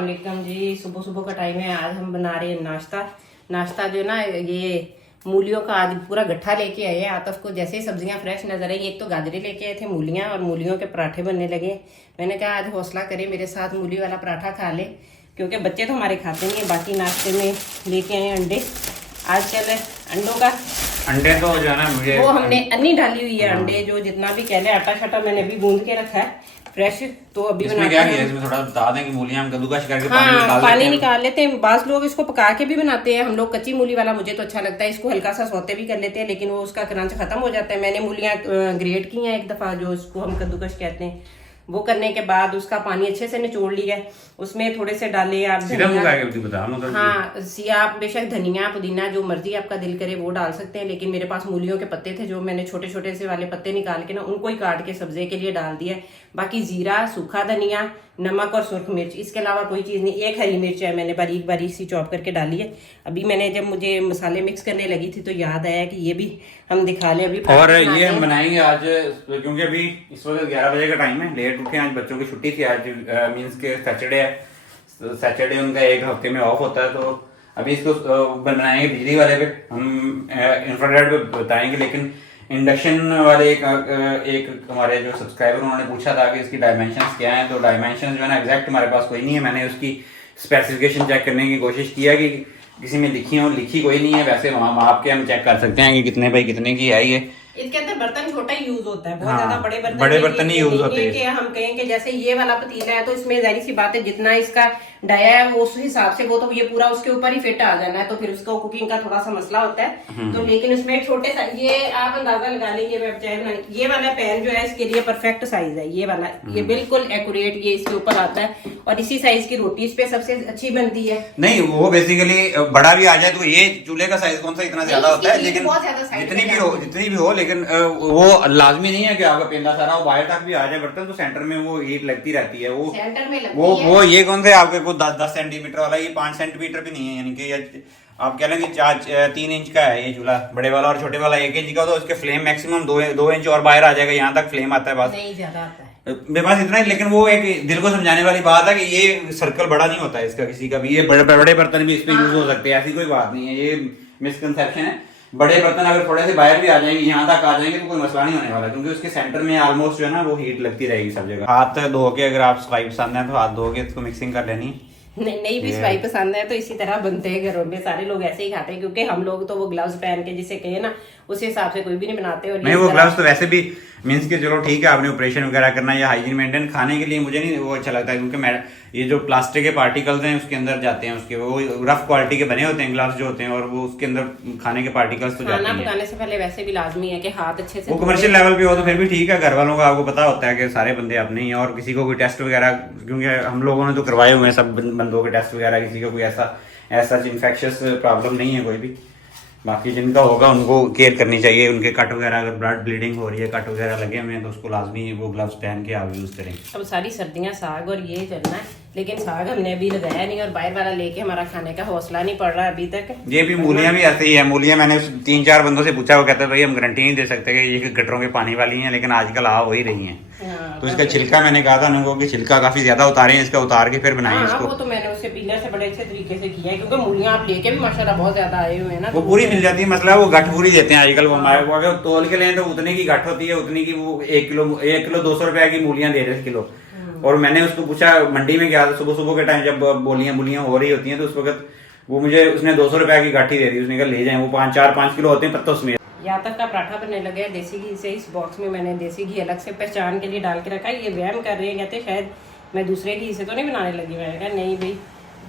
अस्सलाम वालेकुम जी। सुबह सुबह का टाइम है। आज हम बना रहे हैं नाश्ता जो ना ये मूलियों का आज पूरा गट्ठा लेके आए हैं। आतफ को जैसे ही सब्जियां फ्रेश नजर आई, एक तो गाजरे लेके आए थे मूलियां, और मूलियों के पराठे बनने लगे। मैंने कहा आज हौसला करें, मेरे साथ मूली वाला पराठा खा ले, क्योंकि बच्चे तो हमारे खाते नहीं है। बाकी नाश्ते में लेके आए अंडे। आजकल अंडों का अंडे तो जो है ना मुझे वो हमने अन्नी डाली हुई है। अंडे जो जितना भी कह ले, आटा शाटा मैंने अभी गूंद के रखा है फ्रेश। तो अभी इसमें क्या किया, इसमें थोड़ा बता दें कि मूलियां हम कद्दूकस करके पानी निकाल लेते हैं। बास लोग इसको पका के भी बनाते हैं, हम लोग कच्ची मूली वाला मुझे तो अच्छा लगता है। इसको हल्का सा सौते भी कर लेते हैं, लेकिन वो उसका क्रंच खत्म हो जाता है। मैंने मूलियां ग्रेट की हैं एक दफा, जो इसको हम कद्दूकस कहते हैं। वो करने के बाद उसका पानी अच्छे से निचोड़ लिया है। उसमें थोड़े से डाले आप हाँ सिया, आप बेशक धनिया पुदीना जो मर्जी आपका दिल करे वो डाल सकते हैं, लेकिन मेरे पास मूलियों के पत्ते थे जो मैंने छोटे छोटे से वाले पत्ते निकाल के ना उनको ही काट के सब्जी के लिए डाल दिया। बाकी जीरा, सूखा धनिया, नमक और सुर्ख मिर्च, इसके अलावा कोई चीज़ नहीं। एक हरी मिर्च है मैंने बारीक बारीक सी चॉप करके डाली है। अभी मैंने जब मुझे मसाले मिक्स करने लगी थी तो याद आया कि ये भी हम दिखा लें अभी। और ये हम बनाएंगे आज, क्योंकि अभी इस वक्त 11 बजे का टाइम है, लेट उठे। आज बच्चों की छुट्टी थी, आज मीन्स के सैटरडे है। सैटरडे उनका एक हफ्ते में ऑफ होता है, तो अभी इसको बनाएंगे बिजली वाले पे। हम इंफ्रारेड पे बताएंगे, लेकिन इंडक्शन वाले एक हमारे जो सब्सक्राइबर उन्होंने पूछा था कि इसकी डायमेंशंस क्या हैं। तो डायमेंशंस जो है ना एग्जैक्ट हमारे पास कोई नहीं है। मैंने उसकी स्पेसिफिकेशन चेक करने की कोशिश किया कि किसी में लिखी हो, लिखी कोई नहीं है। वैसे वहाँ माप के हम चेक कर सकते हैं कि कितने बाई कितने की है ये। इसके अंदर बर्तन छोटा ही यूज होता है, बहुत हाँ, ज्यादा बड़े बर्तन ही यूज होते हैं। कि हम कहें कि जैसे ये वाला पतीला है तो इसमें जाहिर सी बात है जितना इसका डाया है वो उस हिसाब से वो तो ये पूरा उसके ऊपर ही फिट आ जाना है, तो फिर उसका कुकिंग का थोड़ा सा मसला होता है। तो लेकिन उसमें एक छोटे सा ये आप अंदाजा लगा लीजिए, चाय बनाने ये वाला पैन जो है इसके लिए परफेक्ट साइज है। ये वाला ये बिल्कुल एक्यूरेट ये इसके ऊपर आता है, और इसी साइज की रोटी इस पे सबसे अच्छी बनती है। नहीं वो बेसिकली बड़ा भी आ जाए तो ये चूल्हे का साइज कौन सा इतना ज्यादा होता है, लेकिन जितनी भी हो, लेकिन वो लाजमी नहीं है कि आपका पेंदा सारा वो बाहर तक भी आ जाए बर्तन, तो सेंटर में वो हीट लगती रहती है। वो सेंटर में लगती है। वो ये कौन से आपके को 10 सेंटीमीटर वाला, ये 5 सेंटीमीटर भी नहीं है, यानी कि आप कह लें कि 3 इंच का है ये चूल्हा, बड़े वाला, और छोटे वाला 1 इंच का। तो उसके फ्लेम मैक्सिमम 2 इंच और बाहर आ जाएगा, यहाँ तक फ्लेम आता है बस, नहीं ज्यादा आता है मेरे पास इतना ही। लेकिन वो एक दिल को समझाने वाली बात है कि ये सर्कल बड़ा नहीं होता है इसका किसी का भी। ये बड़े बर्तन भी इस पे यूज हो सकते हैं, ऐसी कोई बात नहीं है। ये मिसकंसेप्शन है। बड़े बर्तन अगर थोड़े से बाहर भी आ जाएंगे, यहाँ तक आ जाएंगे, तो कोई मसला नहीं होने वाला, क्योंकि उसके सेंटर में ऑलमोस्ट जो है ना वो हीट लगती रहेगी सब जगह। हाथ धो के, अगर आप सफाई पसंद है तो हाथ धो के इसको मिक्सिंग कर लेनी। नहीं भी सफाई पसंद है तो इसी तरह बनते हैं घरों में, सारे लोग ऐसे ही खाते हैं, क्योंकि हम लोग तो वो ग्लव्स पहन के जिसे कहे ना उस हिसाब से कोई भी नहीं बनाते। और नहीं वो ग्लव्स तो वैसे भी मीन्स के चलो ठीक है, आपने ऑपरेशन वगैरह करना या हाइजीन मेंटेन, खाने के लिए मुझे नहीं वो अच्छा लगता है, क्योंकि ये जो प्लास्टिक के पार्टिकल्स हैं उसके अंदर जाते हैं, उसके वो रफ क्वालिटी के बने होते हैं ग्लव्स जो होते हैं, और वो उसके अंदर खाने के पार्टिकल्स तो जाते हैं। खाना पकाने से पहले वैसे भी लाजमी है कि हाथ अच्छे से, वो कमर्शियल लेवल पे हो तो फिर भी ठीक है, घर वालों का आपको पता होता है कि सारे बंदे अपने ही, और किसी को कोई टेस्ट वगैरह, क्योंकि हम लोगों ने तो करवाए हुए हैं सब बंदों के टेस्ट वगैरह, किसी को कोई ऐसा इन्फेक्शियस प्रॉब्लम नहीं है कोई भी। बाकी जिनका होगा उनको केयर करनी चाहिए। उनके कट वगैरह अगर ब्लड ब्लीडिंग हो रही है, कट वगैरह लगे हुए हैं, तो उसको लाजमी वो ग्लव्स पहन के आप यूज करें। अब सारी सर्दियां साग और ये चलना है, लेकिन साग हमने अभी लगाया नहीं, और बाहर वाला लेके हमारा खाने का हौसला नहीं पड़ रहा अभी तक। ये भी मूलियां भी ऐसे ही है। मूलियां मैंने 3-4 बंदों से पूछा, वो कहते हैं भाई हम गारंटी नहीं दे सकते कि ये गटरों के पानी वाली हैं, लेकिन आजकल आ हो ही रही हैं। तो इसका छिलका मैंने कहा था उनको कि छिलका काफी ज्यादा उतारे, इसका उतार के फिर बनाएं इसको। वो तो मैंने उससे पीलर से बड़े अच्छे तरीके से किया है, क्योंकि मूलियां आप लेके भी माशाल्लाह बहुत ज्यादा आए हुए हैं ना, वो पूरी मिल जाती है। मसला वो गठ पूरी देते हैं आजकल वो हमारे को, अगर तोल के लें तो उतनी की गठ होती है, उतनी की वो 1 किलो 200 रुपए की मूलियां दे रहे किलो। और मैंने उसको पूछा, मंडी में गया था सुबह के टाइम, जब बोलियां हो रही होती हैं, तो उस वक्त वो मुझे उसने 200 रुपए की गाठी दे दी। उसने कहा ले जाए, वो 5 किलो होते हैं पत्तों में। यहाँ तक का पराठा बनने लगे देसी घी से। इस बॉक्स में मैंने देसी घी अलग से पहचान के लिए डाल के रखा है। ये वहम कर रहे हैं, कहते शायद मैं दूसरे घी से तो नहीं बनाने लगी। मैंने कहा नहीं भाई,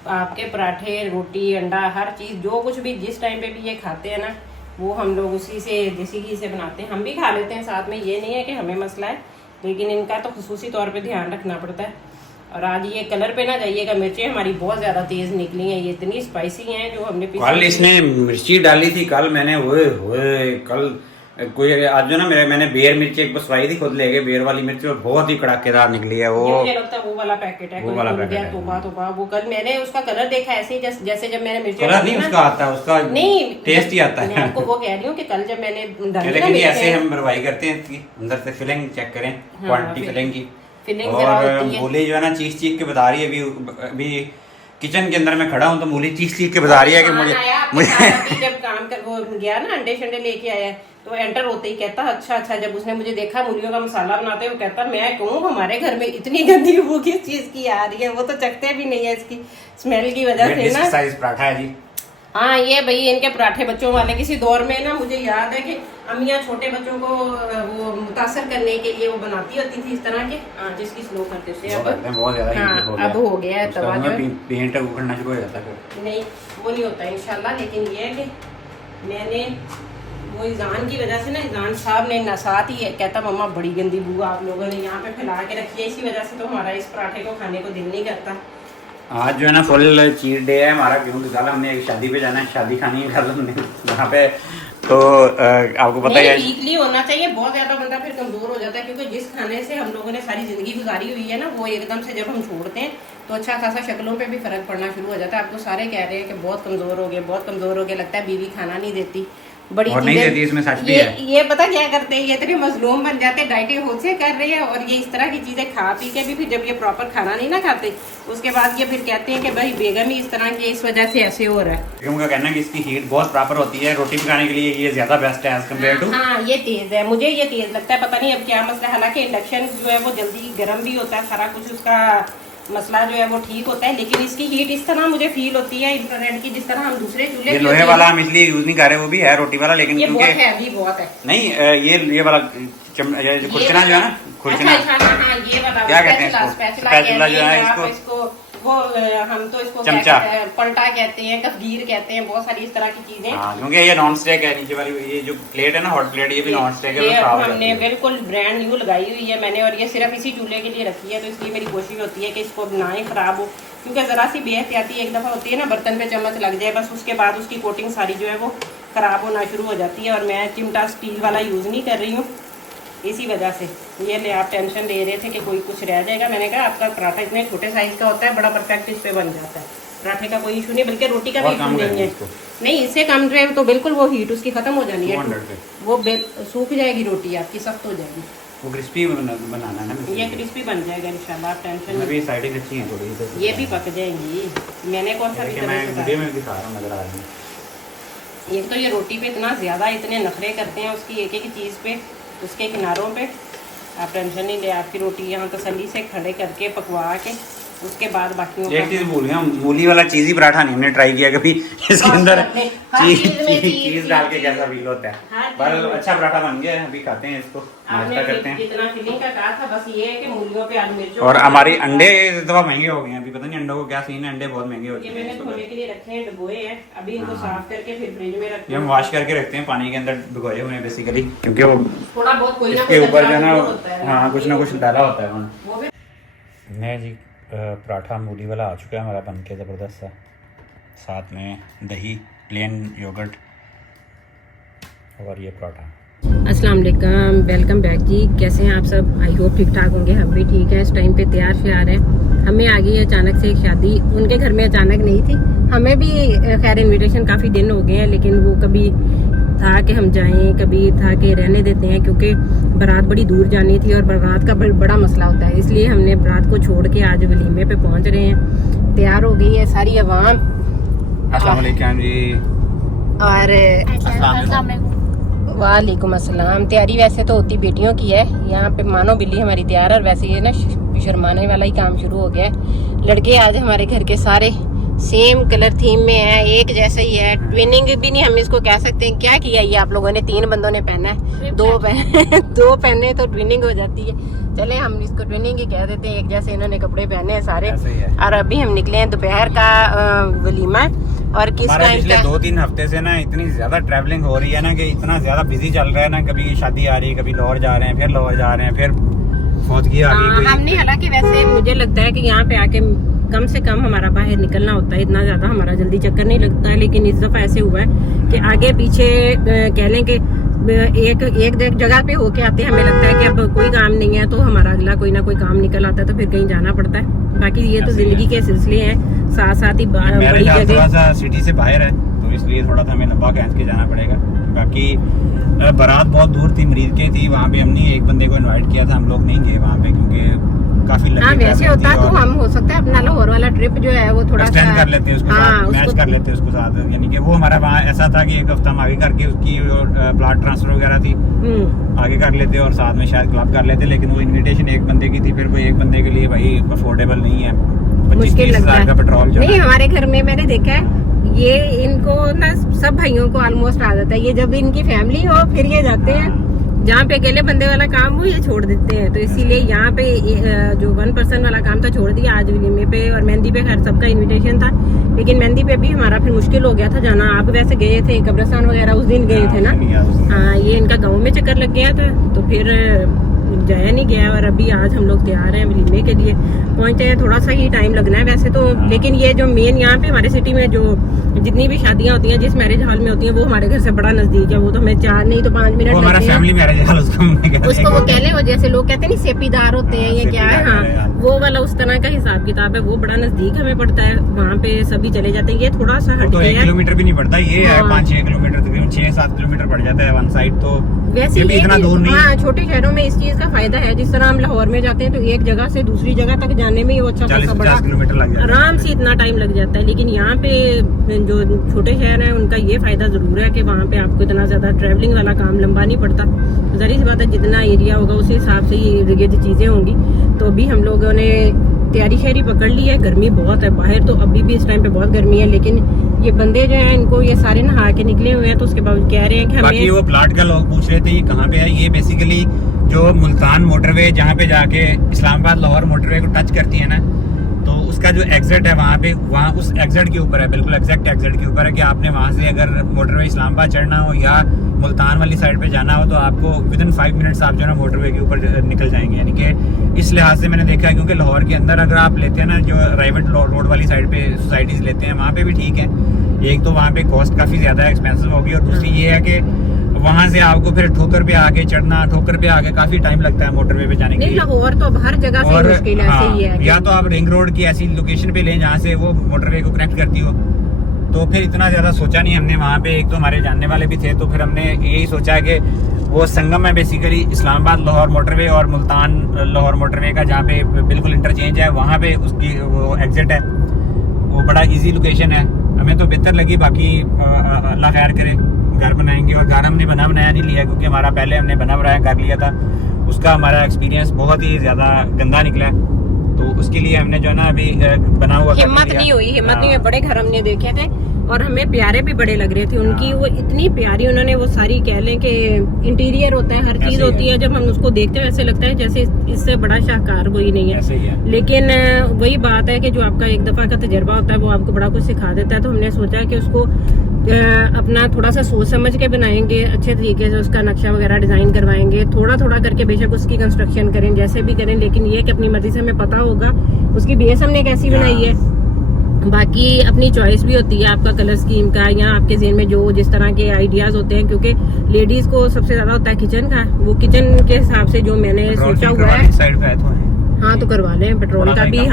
आपके पराठे, रोटी, अंडा, हर चीज़ जो कुछ भी जिस टाइम पे भी ये खाते हैं ना, वो हम लोग उसी से देसी घी से बनाते हैं। हम भी खा लेते हैं साथ में, ये नहीं है कि हमें मसला है, लेकिन इनका तो खुसूसी तौर पे ध्यान रखना पड़ता है। और आज ये कलर पे ना जाइएगा, मिर्चें हमारी बहुत ज्यादा तेज निकली हैं, ये इतनी स्पाइसी हैं जो हमने कल इसने मिर्ची डाली थी। कल मैंने कल कोई आज जो ना मैंने बेर मिर्च एक बसवाई थी खुद लेके, बेर वाली मिर्च बहुत ही कड़ाकेदार निकली है। वो मुझे लगता है वो वाला पैकेट है, तोबा। वो कल मैंने उसका कलर देखा ऐसे ही, जैसे जब मैंने मिर्ची कलर नहीं उसका आता है, उसका नहीं टेस्ट ही आता है। मैं आपको वो कह रही हूँ कि कल जब मैंने लेकिन ऐसे हम भरवाई करते हैं, अंदर से फिलिंग चेक करें क्वांटिटी फिलिंग की। फीलिंग जरा और होती है। मूली जो है ना चीख के बता रही है, अभी किचन के अंदर मैं खड़ा हूँ तो मूली चीख के बता रही है कि मुझे जब काम कर वो गया ना अंडे शंडे लेके आया तो एंटर होते ही कहता अच्छा, जब उसने मुझे देखा मूलियों का मसाला बनाते हुए कहता मैं कहूँ हमारे घर में इतनी गंदी वो किस चीज की आ रही है, वो तो चखते भी नहीं है इसकी स्मेल की वजह से ना। साइज पराठा है जी। हाँ ये भाई इनके पराठे बच्चों वाले। किसी दौर में ना मुझे याद है कि अम्मियाँ छोटे बच्चों को वो मुतासर करने के लिए वो बनाती होती थी इस तरह के। हाँ जिसकी स्लो करते थे अब बहुत ज्यादा हाँ अब हो गया है तवा जो पेंट उखड़ना शुरू हो जाता है। नहीं वो नहीं होता इंशाल्लाह। लेकिन ये है कि मैंने वो ईजान की वजह से ना, ईजान साहब ने नसात ही कहता मम्मा बड़ी गंदी बू आप लोगों ने यहाँ पे फैला के रखी है, इसी वजह से तो हमारा इस पराठे को खाने को दिल नहीं करता। आज जो है ना फुल चीट डे है हमारा, क्योंकि कल हमने एक शादी पे जाना है, शादी खानी है कल हमने वहाँ पे। तो आपको पता है वीकली होना चाहिए। बहुत ज्यादा बंदा फिर कमजोर हो जाता है, क्योंकि जिस खाने से हम लोगों ने सारी जिंदगी गुजारी हुई है ना, वो एकदम से जब हम छोड़ते हैं तो अच्छा खासा शक्लों पे भी फर्क पड़ना शुरू हो जाता है। आपको सारे कह रहे हैं कि बहुत कमजोर हो गए, बहुत कमजोर हो गए, लगता है बीवी खाना नहीं देती, बड़ी और नहीं देती, इसमें सच भी है। ये पता क्या करते हैं, ये इतने मजलूम बन जाते हैं, डाइटिंग खुद से कर रहे हैं और ये इस तरह की चीजें खा पी के भी फिर जब ये प्रॉपर खाना नहीं ना खाते उसके बाद ये फिर कहते हैं कि भाई बेगम ही इस तरह की इस वजह से ऐसे हो रहा है। उनका कहना है कि इसकी हीट बहुत प्रॉपर होती है, रोटी पकाने के लिए ये ज्यादा बेस्ट है एज कम्पेयर टू। हाँ ये तेज है, मुझे ये तेज लगता है, पता नहीं अब क्या मसला है। हालांकि इंडक्शन जो है वो जल्दी गर्म भी होता है, सारा कुछ उसका मसला जो है वो ठीक होता है, लेकिन इसकी हीट इस तरह मुझे फील होती है इंफ्रारेड की, जिस तरह हम दूसरे चूल्हे लोहे वाला हम इसलिए यूज नहीं कर रहे, वो भी है रोटी वाला, लेकिन ये बहुत हैवी बहुत है। नहीं ये वाला खुरचना जो है ना, खुरचना हाँ ये वाला क्या कहते हैं स्पैचुला जो है इसको वो हम तो इसको चमचा पलटा कहते हैं, कफगीर कहते हैं, बहुत सारी इस तरह की चीजें। हाँ, क्योंकि ये नॉन स्टिक है, नीचे वाली ये जो प्लेट है ना हॉट प्लेट, ये भी नॉन स्टिक है। ये हमने बिल्कुल ब्रांड न्यू लगाई हुई है मैंने, और ये सिर्फ इसी चूल्हे के लिए रखी है, तो इसलिए मेरी कोशिश होती है कि इसको ना ही खराब हो, क्योंकि जरा सी बेहतियाती एक दफा होती है ना, बर्तन पे चम्मच लग जाए बस उसके बाद उसकी कोटिंग सारी जो है वो खराब होना शुरू हो जाती है। और मैं चिमटा स्टील वाला यूज नहीं कर रही हूँ इसी वजह से। ये ले आप टेंशन ले रहे थे कि कोई कुछ रह जाएगा, मैंने कहा आपका पराठा इतने छोटे साइज का होता है, बड़ा परफेक्ट इस पे बन जाता है, पराठे का कोई इशू नहीं, बल्कि रोटी का भी इशू नहीं है। नहीं इससे कम जो है तो बिल्कुल वो हीट उसकी खत्म हो जानी है, वो सूख जाएगी रोटी आपकी, सख्त हो जाएगी। वो क्रिस्पी बनाना है ना, ये क्रिस्पी बन जाएगा इंशाल्लाह, आप टेंशन नहीं। साइडें अच्छी हैं थोड़ी, ये भी पक जाएंगी। मैंने कौन सा वीडियो में दिखा रहा हूँ, नजर आ रही है। एक तो ये रोटी पे इतना ज्यादा इतने नखरे करते हैं उसकी एक एक चीज पे, उसके किनारों पे। आप टेंशन नहीं ले, आपकी रोटी यहाँ तसल्ली से खड़े करके पकवा के उसके बाद बाकी एक चीज भूल गया, मूली वाला चीजी पराठा नहीं हमने ट्राई किया कभी, इसके अंदर चीज डाल के कैसा फील होता है, पर अच्छा पराठा बन गया है, अभी खाते हैं इसको, नाश्ता करते हैं। जितना फीलिंग का कहा था बस ये है कि मूलियों पे आलू मिर्च। और हमारे अंडे इस दफा महंगे हो गए हैं, अभी पता नहीं अंडों को क्या सीन है, अंडे बहुत महंगे हो गए। मैंने धोने के लिए रखे हैं, डुबोए हैं, अभी इनको साफ करके फिर फ्रिज में रखते हैं। हम वॉश करके रखते हैं पानी के अंदर भिगोए हुए बेसिकली, क्योंकि वो थोड़ा बहुत कोई ना कोई ऊपर जो ना, हाँ कुछ ना कुछ डाला होता है वहाँ। नहीं जी, पराठा मूली वाला आ चुका है हमारा बन के ज़बरदस्त सा, साथ में दही, प्लेन योगर्ट और ये पराठा। अस्सलाम वालेकुम, वेलकम बैक जी। कैसे हैं आप सब? आई होप ठीक ठाक होंगे, हम भी ठीक है। इस टाइम पे तैयार श्यार हैं। हमें आ गई अचानक से एक शादी, उनके घर में अचानक नहीं थी, हमें भी खैर इनविटेशन काफ़ी दिन हो गए हैं, लेकिन वो कभी था कि हम जाएं, कभी था कि रहने देते हैं, क्योंकि बारात बड़ी दूर जानी थी और बारात का बड़ा मसला होता है, इसलिए हमने बारात को छोड़ के आज वलीमे पे पहुंच रहे हैं। तैयार हो गई है सारी अवाम। अस्सलाम वालेकुम जी। और वालेकुम अस्सलाम। तैयारी वैसे तो होती बेटियों की है, यहाँ पे मानो बिल्ली हमारी तैयार है, और वैसे ये ना शर्माने वाला ही काम शुरू हो गया है। लड़के आज हमारे घर के सारे सेम कलर थीम में है, एक जैसे ही है, ट्विनिंग भी नहीं हम इसको कह सकते हैं। क्या किया ये आप लोगों ने? 3 बंदों ने पहना है, 2 पहने तो ट्विनिंग हो जाती है। चले हम इसको ट्विनिंग ही कह देते हैं, एक जैसे इन्होंने कपड़े पहने हैं सारे। और अभी हम निकले हैं दोपहर का वलीमा। और किस टाइम पिछले 2-3 हफ्ते से ना इतनी ज्यादा ट्रैवलिंग हो रही है ना, कि इतना ज्यादा बिजी चल रहा है ना, कभी शादी आ रही है, कभी लाहौर जा रहे हैं, फिर लाहौर जा रहे हैं, फिर फौतगी आ गई। हमने हालांकि वैसे मुझे लगता है कि यहाँ पे आके कम से कम हमारा बाहर निकलना होता है, इतना ज्यादा हमारा जल्दी चक्कर नहीं लगता है। लेकिन इस दफा ऐसे हुआ है कि आगे पीछे कह लें कि एक जगह पे होके आते हैं, हमें लगता है कि अब कोई काम नहीं है, तो हमारा अगला कोई ना कोई काम निकल आता है, तो फिर कहीं जाना पड़ता है। बाकी ये तो जिंदगी के सिलसिले हैं, साथ साथ ही बड़ी जगह थोड़ा सा सिटी से बाहर है, तो इसलिए थोड़ा सा हमें लंबा खींच के जाना पड़ेगा। बाकी बारात बहुत दूर थी, मरीज के थी, वहाँ पे हमने एक बंदे को इनवाइट किया था, हम लोग नहीं गए वहाँ पे, क्योंकि काफी लंबी हाँ वैसे travelling होता थी तो और हम हो सकता है अपना लाहौर वाला ट्रिप जो है वो थोड़ा एक्सटेंड सा कर लेते हैं उसको हाँ, मैच उसको कर लेते हैं उसको साथ, यानी कि वो हमारा वहाँ ऐसा था कि एक हफ्ता हम आगे करके उसकी प्लॉट ट्रांसफर वगैरह थी आगे कर लेते और साथ में शायद क्लब कर लेते, लेकिन वो इनविटेशन एक बंदे की थी, फिर वो एक बंदे के लिए भाई अफोर्डेबल नहीं है, 25-30 हज़ार का पेट्रोल जो नहीं है। हमारे घर में मैंने देखा है ये इनको ना सब भाइयों को ऑलमोस्ट आ जाता है, ये जब इनकी फैमिली हो फिर ये जाते हैं जहाँ पे अकेले बंदे वाला काम हो ये छोड़ देते हैं। तो इसीलिए यहाँ पे जो 1 पर्सन वाला काम था छोड़ दिया। आज वलीमे पे और मेहंदी पे खैर सबका इनविटेशन था, लेकिन मेहंदी पे भी हमारा फिर मुश्किल हो गया था जाना। आप वैसे गए थे कब्रिस्तान वगैरह उस दिन गए थे ना? हाँ ये इनका गाँव में चक्कर लग गया था तो फिर जाया नहीं गया। और अभी आज हम लोग तैयार हैं वलीमे के लिए, पहुंचते हैं। थोड़ा सा ही टाइम लगना है वैसे तो, लेकिन ये जो मेन यहाँ पे हमारे सिटी में जो जितनी भी शादियां होती हैं जिस मैरिज हॉल में होती हैं वो हमारे घर से बड़ा नजदीक है। वो तो हमें 4 नहीं तो 5 मिनट लगते हैं। फैमिली मैरिज है उसको वो कह ले, वो जैसे लोग कहते हैं नहीं सेपीदार होते हैं ये क्या है, हाँ वो वाला उस तरह का हिसाब किताब है। वो बड़ा नजदीक हमें पड़ता है, वहाँ पे सभी चले जाते हैं। ये थोड़ा सा हट तो 1 गया किलोमीटर भी नहीं पड़ता, ये है हाँ। 5-6 किलोमीटर, तकरीबन 6-7 किलोमीटर पड़ जाता है वन साइड, तो वैसे ये भी इतना दूर नहीं है। हाँ छोटे शहरों में इस चीज का फायदा है। जिस तरह हम लाहौर में जाते हैं तो एक जगह से दूसरी जगह तक जाने में ही वो अच्छा खासा बड़ा 40-50 किलोमीटर लग जाता है, आराम से इतना टाइम लग जाता है। लेकिन यहाँ पे जो छोटे शहर हैं उनका ये फायदा जरूर है कि वहाँ पे आपको इतना ज्यादा ट्रैवलिंग वाला काम लंबा नहीं पड़ता। जाहिर सी बात है जितना एरिया होगा उस हिसाब से ये जो चीजें होंगी। तो अभी हम लोगों ने तैयारी शहरी पकड़ ली है। गर्मी बहुत है बाहर, तो अभी भी इस टाइम पे बहुत गर्मी है। लेकिन ये बंदे जो हैं इनको ये सारे नहा के निकले हुए हैं तो उसके बाद कह रहे हैं कि बाकी हमें वो प्लाट का लोग पूछ रहे थे ये कहाँ पे है। ये बेसिकली जो मुल्तान मोटरवे जहाँ पे जाके इस्लामाबाद लाहौर मोटरवे को टच करती है ना, तो उसका जो एग्जिट है वहाँ पे, वहाँ उस एग्जिट के ऊपर है, बिल्कुल एग्जैक्ट एग्जिट के ऊपर है कि आपने वहाँ से अगर मोटरवे इस्लामाबाद चढ़ना हो या मुल्तान वाली साइड पे जाना हो तो आपको विदिन 5 मिनट्स आप जो है ना मोटरवे के ऊपर निकल जाएंगे। यानी कि इस लिहाज से मैंने देखा है, क्योंकि लाहौर के अंदर अगर आप लेते हैं ना जो राइवेट रोड वाली साइड पे सोसाइटीज लेते हैं वहाँ पे भी ठीक है। एक तो वहाँ पे कॉस्ट काफ़ी ज़्यादा एक्सपेंसिव होगी, और दूसरी ये है कि वहाँ से आपको फिर ठोकर पे आके चढ़ना, ठोकर पे आके काफी टाइम लगता है मोटरवे पे जाने के लिए। लाहौर तो अब हर जगह से मुश्किल है, हाँ, ऐसे ही है। या तो आप रिंग रोड की ऐसी लोकेशन पे लें जहाँ से वो मोटरवे को कनेक्ट करती हो, तो फिर इतना ज्यादा सोचा नहीं हमने वहाँ पे। एक तो हमारे जानने वाले भी थे, तो फिर हमने यही सोचा कि वो संगम है बेसिकली इस्लामाबाद लाहौर मोटरवे और मुल्तान लाहौर मोटरवे का, जहाँ पे बिल्कुल इंटरचेंज है, वहाँ पे उसकी वो एग्जिट है। वो बड़ा इजी लोकेशन है, हमें तो बेहतर लगी। बाकी अल्लाह खैर करे, घर बनाएंगे। और घर हमने बनाया नहीं लिया, क्योंकि हमारा पहले हमने बनाया घर लिया था, उसका हमारा एक्सपीरियंस बहुत ही ज्यादा गंदा निकला है। तो उसके लिए हमने जो है ना अभी बना हुआ हिम्मत नहीं हुई बड़े घर हमने देखे थे और हमें प्यारे भी बड़े लग रहे थे। उनकी वो इतनी प्यारी, उन्होंने वो सारी कह लें कि इंटीरियर होता है, हर चीज होती है। जब हम उसको देखते हैं ऐसे लगता है जैसे इससे बड़ा शाहकार कोई नहीं है। लेकिन वही बात है कि जो आपका एक दफा का तजर्बा होता है वो आपको बड़ा कुछ सिखा देता है। तो हमने सोचा कि उसको अपना थोड़ा सा सोच समझ के बनाएंगे, अच्छे तरीके से उसका नक्शा वगैरह डिजाइन करवाएंगे, थोड़ा थोड़ा करके बेशक उसकी कंस्ट्रक्शन करें जैसे भी करें, लेकिन ये कि अपनी मर्जी से हमें पता होगा उसकी बेस हमने कैसी बनाई है। बाकी अपनी चॉइस भी होती है आपका कलर स्कीम का, या आपके ज़हन में जो जिस तरह के आइडियाज होते हैं, क्योंकि लेडीज को सबसे ज्यादा होता है किचन का। वो किचन के हिसाब से जो मैंने सोचा हुआ है, हाँ तो करवा लें पेट्रोल का भी।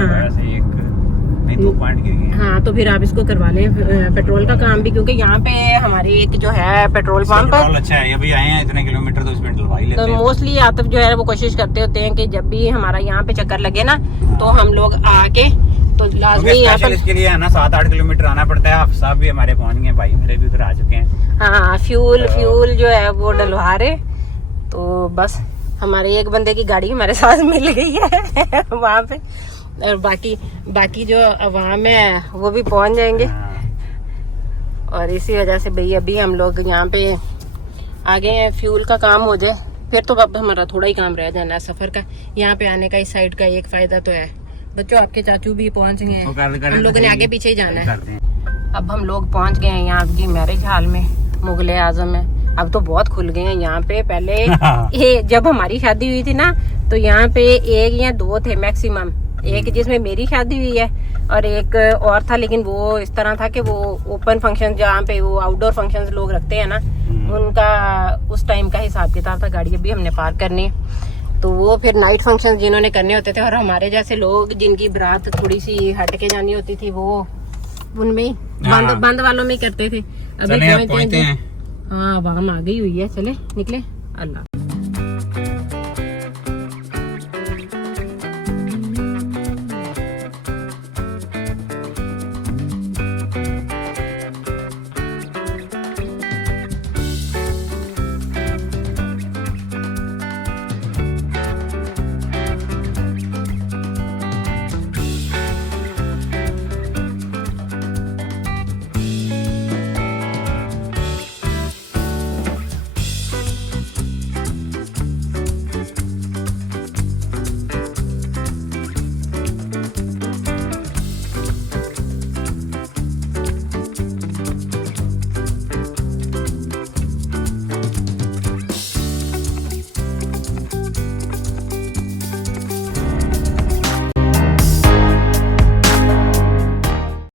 हाँ तो फिर आप इसको करवा लें पेट्रोल का काम भी, क्योंकि यहाँ पे हमारी एक जो है पेट्रोल पंप अच्छा है। अभी आए हैं इतने किलोमीटर तो इसमें डलवा ही लेते हैं। तो मोस्टली आतिफ जो है वो कोशिश करते होते हैं कि जब भी हमारा यहाँ पे चक्कर लगे ना तो हम लोग आके तो लाजमी यहाँ पर इसके लिए है ना 7-8 किलोमीटर आना पड़ता है। आप साहब भी हमारे पहुँच गए, भाई मेरे भी उधर आ चुके हैं। हाँ फ्यूल जो है वो डलवा रहे। तो बस हमारे एक बंदे की गाड़ी हमारे साथ मिल गई है वहाँ पे, और बाकी जो अवाम है वो भी पहुंच जाएंगे। और इसी वजह से भई अभी हम लोग यहाँ पे आ गए हैं, फ्यूल का काम हो जाए फिर तो अब हमारा थोड़ा ही काम रह जाना है सफर का। यहाँ पे आने का इस साइड का एक फायदा तो है, बच्चों आपके चाचू भी पहुंच गए हैं, हम लोगों ने आगे पीछे ही जाना है। अब हम लोग पहुंच गए हैं यहाँ की मैरिज हॉल में, मुगल आजम में। अब तो बहुत खुल गए हैं यहाँ पे। पहले जब हमारी शादी हुई थी ना तो यहाँ पे 1 या 2 थे मैक्सिमम, एक जिसमें मेरी शादी हुई है और एक और था, लेकिन वो इस तरह था कि वो ओपन फंक्शन जहाँ पे वो आउटडोर फंक्शंस लोग रखते हैं ना, उनका उस टाइम का हिसाब किताब था। गाड़ी अभी हमने पार्क करनी है तो वो फिर नाइट फंक्शन जिन्होंने करने होते थे, और हमारे जैसे लोग जिनकी बारात थोड़ी सी हट के जानी होती थी वो उनमें बंद वालों में करते थे। अभी पहुंचते हैं। हाँ वाम आ गई हुई है, चले निकले। अल्लाह